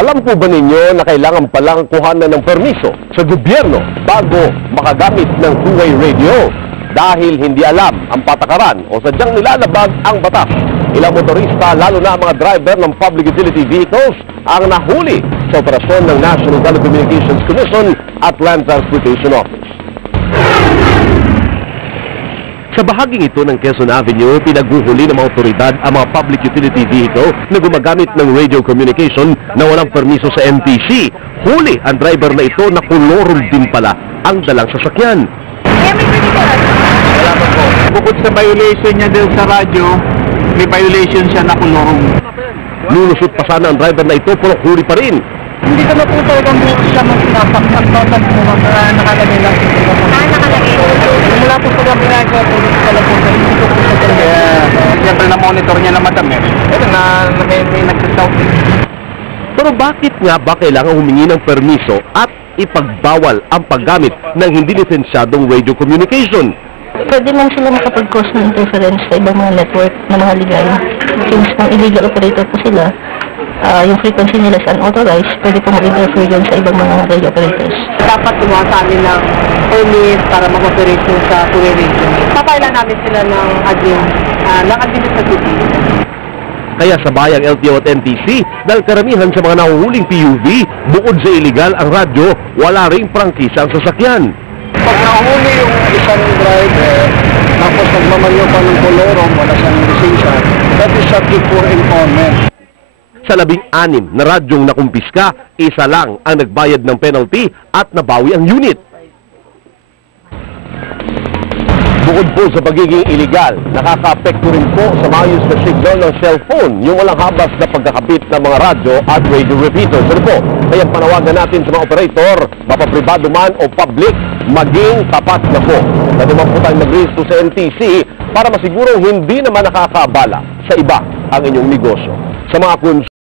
Alam po ba ninyo na kailangan palang kuhanan ng permiso sa gobyerno bago makagamit ng two-way radio? Dahil hindi alam ang patakaran o sadyang nilalabag ang batas. Ilang motorista, lalo na ang mga driver ng public utility vehicles, ang nahuli sa operasyon ng National Telecommunications Commission at Land Transportation Office. Sa bahaging ito ng Quezon Avenue, pinaghuhuli ng mga otoridad ang mga public utility vehicle na gumagamit ng radio communication na walang permiso sa NTC. Huli ang driver na ito na kolorum din pala ang dalang sasakyan. Wala pa po. Bukod sa violation niya dahil sa radyo, may violation siya na kolorum. Lulusot pa sana ang driver na ito pero huli pa rin. Hindi ko na po talagang siya mong sinasaksak total po nakalagay lang. Nakalagay. Mula po sa gabi ginagawa po pala po sa hindi ko po sa talaga. Siyempre na-monitor niya na madam eh. Pero may nagsasaw. Pero bakit nga ba kailangan humingi ng permiso at ipagbawal ang paggamit ng hindi lisensyadong radio communication? Pwede man sila makapag-cause ng interference sa ibang mga network na mga legal. Since ng illegal operator po sila, yung frequency nila is unauthorized, pwede po mag-interfere yun sa ibang mga radio operators. Dapat gumawa sa amin ng permit para mag-operate sa two-way radio. Papailan namin sila ng administrative. Kaya sa bayang LTO at NTC, dahil karamihan sa mga nahuhuling PUV, bukod sa illegal ang radyo, wala ring prangkisa ang sasakyan. Pag nahuli yung isang driver, tapos nagmamanyo pa ng kolorum, wala siyang lisensya, that is subject for impoundment. Sa 16 na radyong nakumpiska, isa lang ang nagbayad ng penalty at nabawi ang unit. Bukod po sa pagiging illegal, nakaka-apekto rin po sa maayos na signal ng cellphone, yung walang habas na pagkakabit ng mga radyo at radio repeaters. Ano po? Kaya panawagan natin sa mga operator, mapapribado man o public, maging tapat na po. Pwede man po tayong mag-register sa NTC para masigurong hindi naman nakakaabala sa iba ang inyong negosyo. Sa mga